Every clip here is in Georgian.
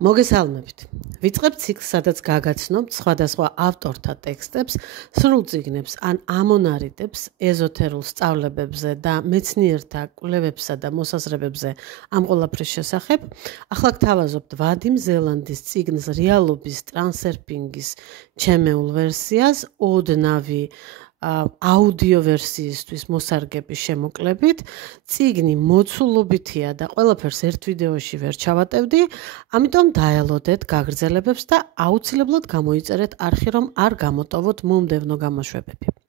მოგესალმებით. ვიწყებ ციკლს, სადაც გაგაცნობთ სხვადასხვა ავტორთა ტექსტებს, სრულ წიგნებს ან ამონარიდებს ეზოთერულ სწავლებებზე და მეცნიერთა კვლევებსა და მოსაზრებებზე ამ ყველაფრის შესახებ. ახლა გთავაზობთ ვადიმ ზელანდის წიგნს რეალობის ტრანსერფინგის ჩემეულ ვერსიას ოდნავი აუდიო ვერსიისთვის მოსარგების შემოკლებით. წიგნი მოცულობითია და ყველაფერს ერთ ვიდეოში ვერ ჩავატევდი, ამიტომ დაელოდეთ გაგრძელებებს და აუცილებლად გამოიწერეთ არხი, რომ არ გამოტოვოთ მომდევნო გამოშვებები.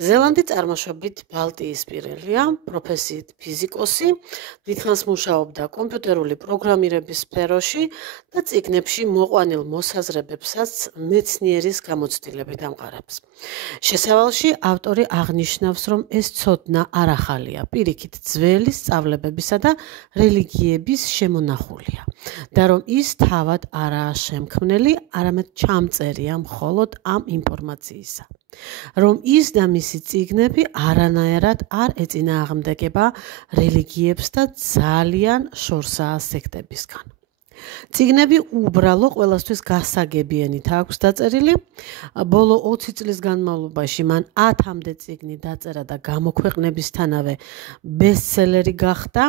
ზელანდი წარმოშობით ბალტიისპირელია, პროფესიით ფიზიკოსი, დიდხანს მუშაობდა კომპიუტერული პროგრამირების სფეროში და წიგნებში მოყვანილ მოსაზრებებსაც მეცნიერის გამოცდილებით ამყარებს. შესავალში ავტორი აღნიშნავს, რომ ეს ცოდნა არ ახალია, პირიქით ძველი სწავლებებისა და რელიგიების შემონახულია და რომ ის თავად არაა შემქმნელი, არამედ ჩამწერია მხოლოდ ამ ინფორმაციისა. რომ ის და მისი წიგნები არანაირად არ ეწინააღმდეგება რელიგიებს და ძალიან შორსაა სექტებისგან. წიგნები უბრალო ყველასთვის გასაგებიანით აქვს დაწერილი. ბოლო 20 წლის განმავლობაში მან 10-მდე წიგნი დაწერა და გამოქვეყნებისთანავე ბესტსელერი გახდა.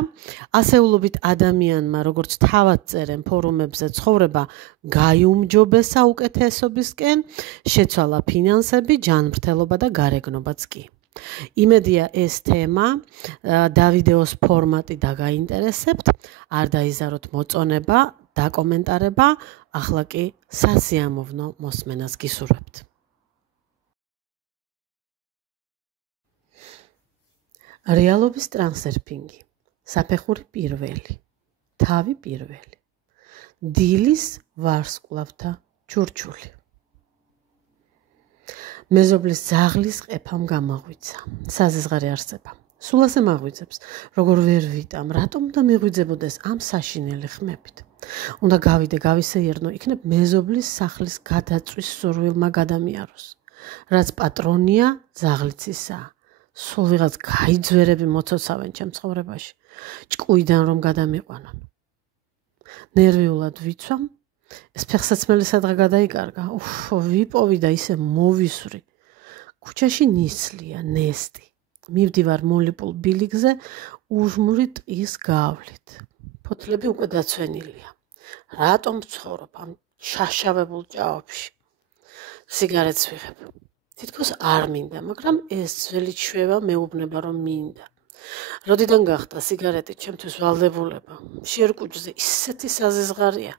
ასეულობით ადამიანმა, როგორც თავად წერენ ფორუმებზე, ცხოვრება გაიუმჯობესა უკეთესობისკენ, შეცვალა ფინანსები, ჯანმრთელობა და გარეგნობაც კი. იმედია ეს თემა და ვიდეოს ფორმატი დაგაინტერესებთ, არ დაიზაროთ მოწონება, დაკომენტარება, ახლა კი სასიამოვნო მოსმენას გისურვებთ. რეალობის ტრანსერფინგი, საფეხური პირველი, თავი პირველი, დილის ვარსკვლავთა ჩურჩული. მეზობლის ძაღლის ყეფამ გამაღვიცა, საზღარი არსება. სულ ასე მაღვიძებს, როგორ ვერ ვიტამ, რატომ უნდა მიღვიძებოდეს ამ საშინელი ხმებით. უნდა გავიდე, გავისეირნო, იქნებ მეზობლის სახლის გადაწვის სურვილმა გადამიაროს. რაც პატრონია, ძაღლიც ისაა. სულ ვიღაც გაიძვერები მოცოცავენ ჩემ ცხოვრებაში, ჭკუიდან რომ გადამიყვანონ. ნერვიულად ვიცვამ, ეს ფეხსაცმელი სადღა გადაიკარგა, ვიპოვი და ისე მოვისვრი. ქუჩაში ნისლია, ნესტი. მივდივარ მოლიპულ ბილიკზე უჟმური ტყის გავლით. ფოთლები უკვე დაცვენილია. რატომ ვცხოვრობ ამ შაშავებულ ჭაობში? სიგარეტს ვიღებ. თითქოს არ მინდა, მაგრამ ეს ძველი ჩვევა მეუბნება, რომ მინდა. როდიდან გახდა სიგარეტი ჩემთვის ვალდებულება? შერკუჭზე ისეთი საზღარია.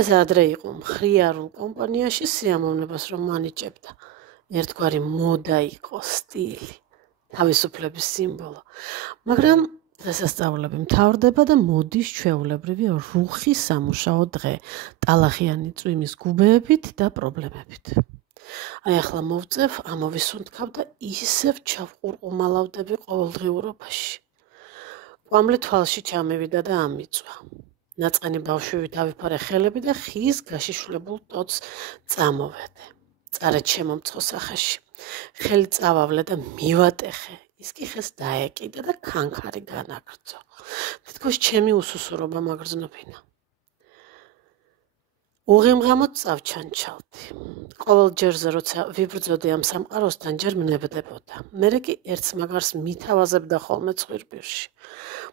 ეს ადრე იყო მხრიარულ კომპანიაში სიამოვნებას რომ მანიჭებდა. ერთგვარი მოდა იყო, სტილი, თავისუფლების სიმბოლო. მაგრამ დღესასწაულები მთავრდება და მოდის ჩვეულებრივი რუხი სამუშაო დღე, ტალახიანი წვიმის გუბეებით და პრობლემებით. აი ახლა მოვწევ, ამოვისუნთქავ და ისევ ჩავყურყუმალავდები ყოველდღიურობაში. კვამლი თვალში ჩამევიდა და ამიწვა. ნაწყენი ბავშვივით ავიფარე ხელები და ხის გაშიშვლებულ ტოტს წამოვედე. წარე ჩემომწყო სახეში. ხელი წავავლე და მივატეხე. ის კი ხეს დაეკიდა და ქანქარი განაგრძო. თითქოს ჩემი უსუსურობა მაგრძნობინა. უღიმღამოდ წავჩანჩალდი. ყოველ ჯერზე როცა ვიბრძოდი ამ სამყაროსთან, ჯერ ვნებდებოდა. მერე კი ერთს მაგარს მითავაზებდა ხოლმე ცხვირპირში.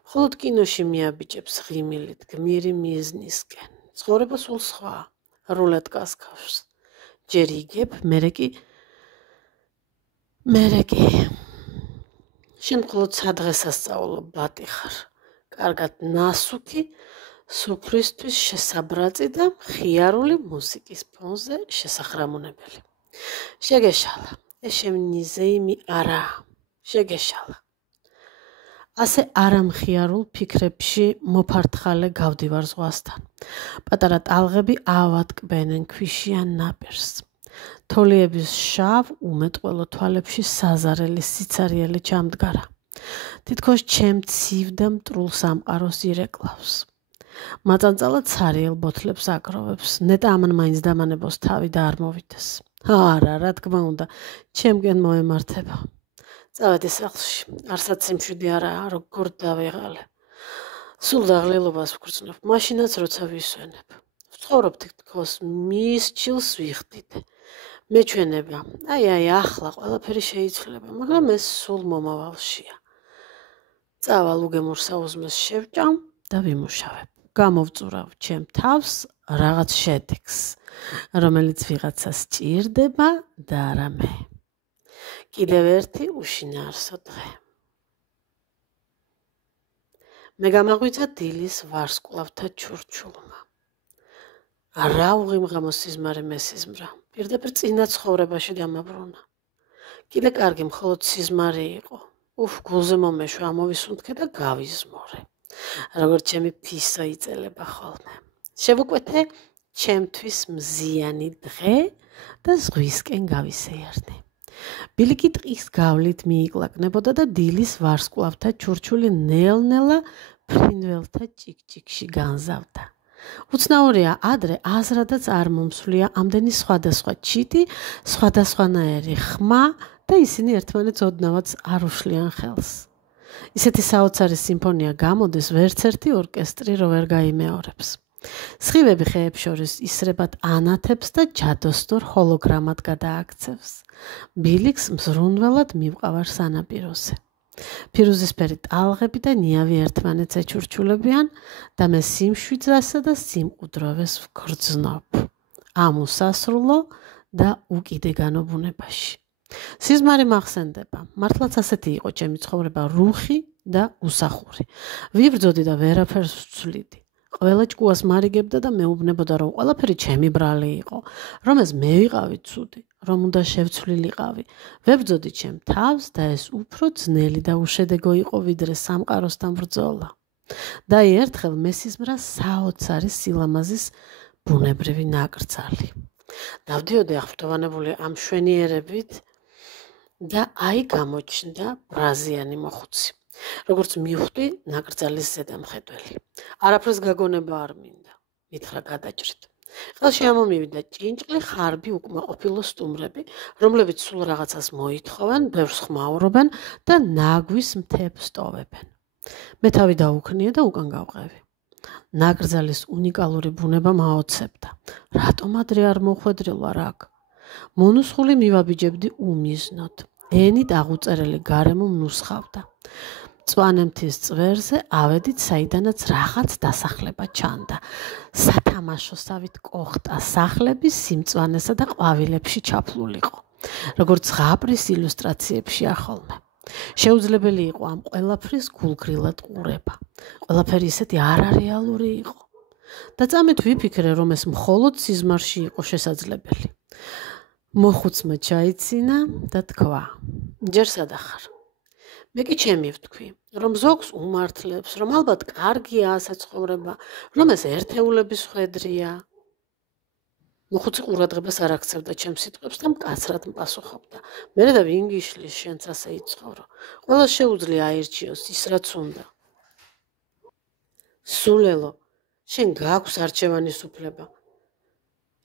მხოლოდ კინოში მიაბიჭებს ღიმილით გმირი მიზნისკენ. ცხოვრება სულ სხვა, რულეტკას ქავს. ჯერ იგებ, მერე კი შენ მხოლოდ სადღესასწაულო ბატი ხარ. კარგად ნასუქი, სუფრისთვის შესაბრაწი და მხიარული მუსიკის ფონზე შესახრამუნებელი. შეგეშალა, ეს შემნიზეიმი არაა, შეგეშალა. ასე არამხიარულ ფიქრებში მოფართხალე გავდივარ ზღვასთან. პატარა ტალღები ავატკბენენ ქვიშიან ნაპირს. თოლიების შავ უმეტყველო თვალებში საზარელი სიცარიელი ჩამდგარა. თითქოს ჩემ ცივ და მტრულ სამყაროს ირეკლავს. მაწანწალა ცარიელ ბოთლებს აგროვებს. ნეტა ამან მაინც დამანებოს თავი და არ მოვიდეს. არა, რა თქმა უნდა, ჩემგენ მოემართება. წავედი სახლში, არცაც სიმშვიდე არაა, როგორ დავეღალე. სულ დაღლილობას ვგრძნობ, მაშინაც როცა ვისვენებ. ვცხოვრობ თითქოს მის ჩილს ვიხდით. მეჩვენება, აი ახლა ყველაფერი შეიცვლება, მაგრამ ეს სულ მომავალშია. წავალ უგემურ საუზმეს შევჭამ და ვიმუშავებ. გამოვწურავ ჩემ თავს რაღაც შედეგს, რომელიც ვიღაცას ჭირდება და არა მე. კიდევ ერთი უშინაარსო დღე. მე გამაღვიძა დილის ვარსკვლავთა ჩურჩულმა. რა უღიმღამო სიზმარი მესიზმრა. პირდაპირ წინა ცხოვრებაში დამაბრუნა. კიდე კარგი მხოლოდ სიზმარი იყო. გულზე მომეშვა, ამოვისუნთქე და გავიზმორე. როგორც ჩემი ფისო იწელება ხოლმე. შევუკვეთე ჩემთვის მზიანი დღე და ზღვისკენ გავისეირნე. ბილიკი ტყის გავლით მიიკლაკნებოდა და დილის ვარსკვლავთა ჩურჩული ნელ-ნელა ფრინველთა ჭიკჭიკში განზავდა. უცნაურია, ადრე აზრადაც არ მომსვლია ამდენი სხვადასხვა ჩიტი, სხვადასხვანაირი ხმა და ისინი ერთმანეთს ოდნავაც არ უშლიან ხელს. ისეთი საოცარი სიმფონია გამოდეს, ვერც ერთი ორკესტრი რო ვერ გაიმეორებს. სხივები ხეებს შორის ისრებად ანათებს და ჯადოსნურ ჰოლოგრამად გადააქცევს. ბილიკს მზრუნველად მივყავარ სანაპიროზე. ფირუზისფერი ტალღები და ნიავი ერთმანეთს ეჩურჩულებიან და მე სიმშვიძრასა და სიმყუდროვეს ვგრძნობ. ამ უსასრულო და უკიდეგანო ბუნებაში. სიზმარი მახსენდება, მართლაც ასეთი იყო ჩემი ცხოვრება, რუხი და უსახური. ვიბრძოდი და ვერაფერს ვცვლიდი. ყველა ჭკუას მარიგებდა და მეუბნებოდა, რომ ყველაფერი ჩემი ბრალი იყო, რომ ეს მე ვიყავი ცუდი, რომ უნდა შევცვლილიყავი. ვებრძოდი ჩემ თავს და ეს უფრო ძნელი და უშედეგო იყო, ვიდრე სამყაროსთან ბრძოლა. და ერთხელ მესიზმრა საოცარი სილამაზის ბუნებრივი ნაკრძალი. დავდიოდი აღფრთოვანებული ამ შვენიერებით და აი გამოჩნდა ბრაზიანი მოხუცი. როგორც მივხვდი, ნაკრძალის ზედამხედველი. არაფერს გაგონება არ მინდა. მითხრა გადაჭრით. ხელში ამომივიდა ჭინჭყლი, ხარბი, უკმაყოფილო სტუმრები, რომლებიც სულ რაღაცას მოითხოვენ, ბევრს ხმაურობენ და ნაგვის მთებს ტოვებენ. მე თავი დაუქნია და უკან გავყევი. ნაკრძალის უნიკალური ბუნება მაოცებდა. რატომ ადრე არ მოხვედრილვარ აქ? მონუსხული მივაბიჯებდი უმიზნოდ. ენით აღუწერელი გარემო მნუსხავდა. მწვანე მთის წვერზე ავედით, საიდანაც რაღაც დასახლება ჩანდა. სათამაშოსავით კოხტა სახლები სიმწვანესა და ყვავილებში ჩაფლულიყო, როგორც ზღაპრის ილუსტრაციებში ახოლმე. შეუძლებელი იყო ამ ყველაფრის გულგრილად ყურება. ყველაფერი ისეთი არარეალური იყო. და წამით ვიფიქრე, რომ ეს მხოლოდ სიზმარში იყო შესაძლებელი. მოხუცმა ჩაიცინა და თქვა, ჯერ სადახარ. მე კი ჩემი ვთქვი, რომ ზოგს უმართლებს, რომ ალბათ კარგია ასე ცხოვრება, რომ ეს ერთეულების ხვედრია. მოხუცი ყურადღებას არ აქცევდა ჩემს სიტყვებს და მკაცრად მპასუხობდა. მე და ვინგიშლის შენც ასე იცხოვრო. ყველას შეუძლია აირჩიოს ის, რაც უნდა. სულელო, შენ გააქვს არჩევანის უფლება.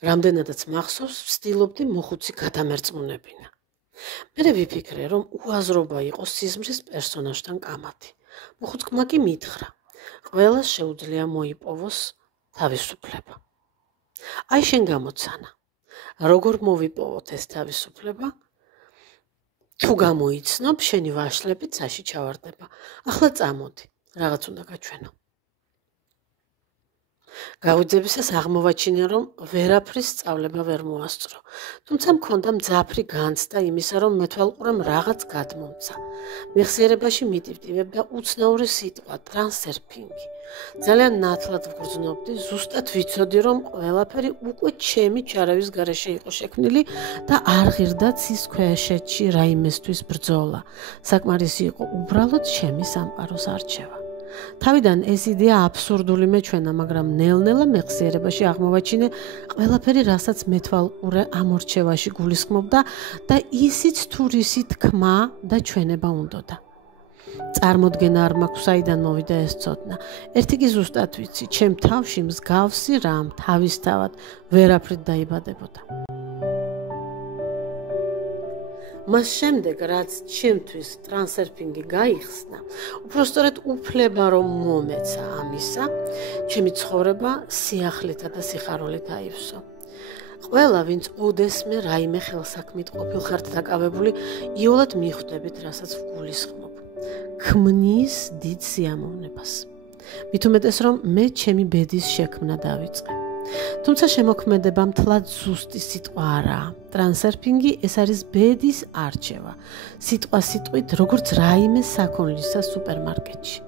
რამდენადაც მახსოვს, ვცდილობდი მოხუცი გადამერწმუნებინა. მე ვიფიქრე, რომ უაზრობა იყოს სიზმრის პერსონაჟთან კამათი. მოხუცკმა კი მითხრა, ყველას შეუძლია მოიპოვოს თავისუფლება. აი შენ გამოცანა, როგორ მოვიპოვოთ ეს თავისუფლება? თუ გამოიცნობ, შენი ვაშლები ცაში ჩავარდება. ახლა წამოდი, რაღაც უნდა გაჩვენო. გავიძებისას აღმოვაჩინე, რომ ვერაფრის სწავლება ვერ მოასწრო. თუმცა მქონდა მძაფრი განცდა იმისა, რომ მეთვალყურემ რაღაც გადმომცა. მეხსიერებაში მიტივტივებ და უცნაური სიტყვა ტრანსერფინგი. ძალიან ნათლად ვგრძნობდი, ზუსტად ვიცოდი, რომ ყველაფერი უკვე ჩემი ჩარევის გარეშე იყო შექმნილი და არ ღირდა ცის ქვეშეთში რაიმესთვის ბრძოლა. საკმარისი იყო უბრალოდ ჩემი სამყაროს არჩევა. თავიდან ეს იდეა აბსურდული მეჩვენა, მაგრამ ნელ-ნელა მეხსიერებაში აღმოვაჩინე ყველაფერი, რასაც მეთვალყურე ამ ორჩევაში გულისხმობდა და ისიც თუ რისი თქმა და ჩვენება უნდოდა. წარმოდგენა არ მაქვს, საიდან მოვიდა ეს ცოდნა. ერთი კი ზუსტად ვიცი, ჩემ თავში მსგავსი რამ თავისთავად ვერაფრით დაიბადებოდა. მას შემდეგ, რაც ჩემთვის ტრანსერფინგი გაიხსნა, უბრალოდ უფლება რომ მომეცა ამისა, ჩემი ცხოვრება სიახლეთა და სიხარულით აივსო. ყველა, ვინც ოდესმე რაიმე ხელსაქმით ყოფილხართ დაკავებული, იოლად მიხვდებით, რასაც ვგულისხმობ. ქმნის დიდ სიამოვნებას. მით უმეტეს, რომ მე ჩემი ბედის შექმნა დავიწყე. თუმცა შემოქმედება მთლად ზუსტი სიტყვა არაა. ტრანსერფინგი ეს არის ბედის არჩევა. სიტყვით, როგორც რაიმე საქონლისა სუპერმარკეტში.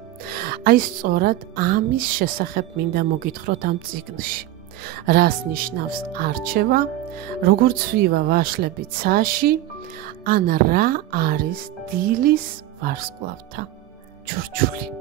აი სწორად ამის შესახებ მინდა მოგითხროთ ამ წიგნში. რას ნიშნავს არჩევა, როგორც ვივა ვაშლები ცაში, ან რა არის დილის ვარსკვლავთა ჩურჩული.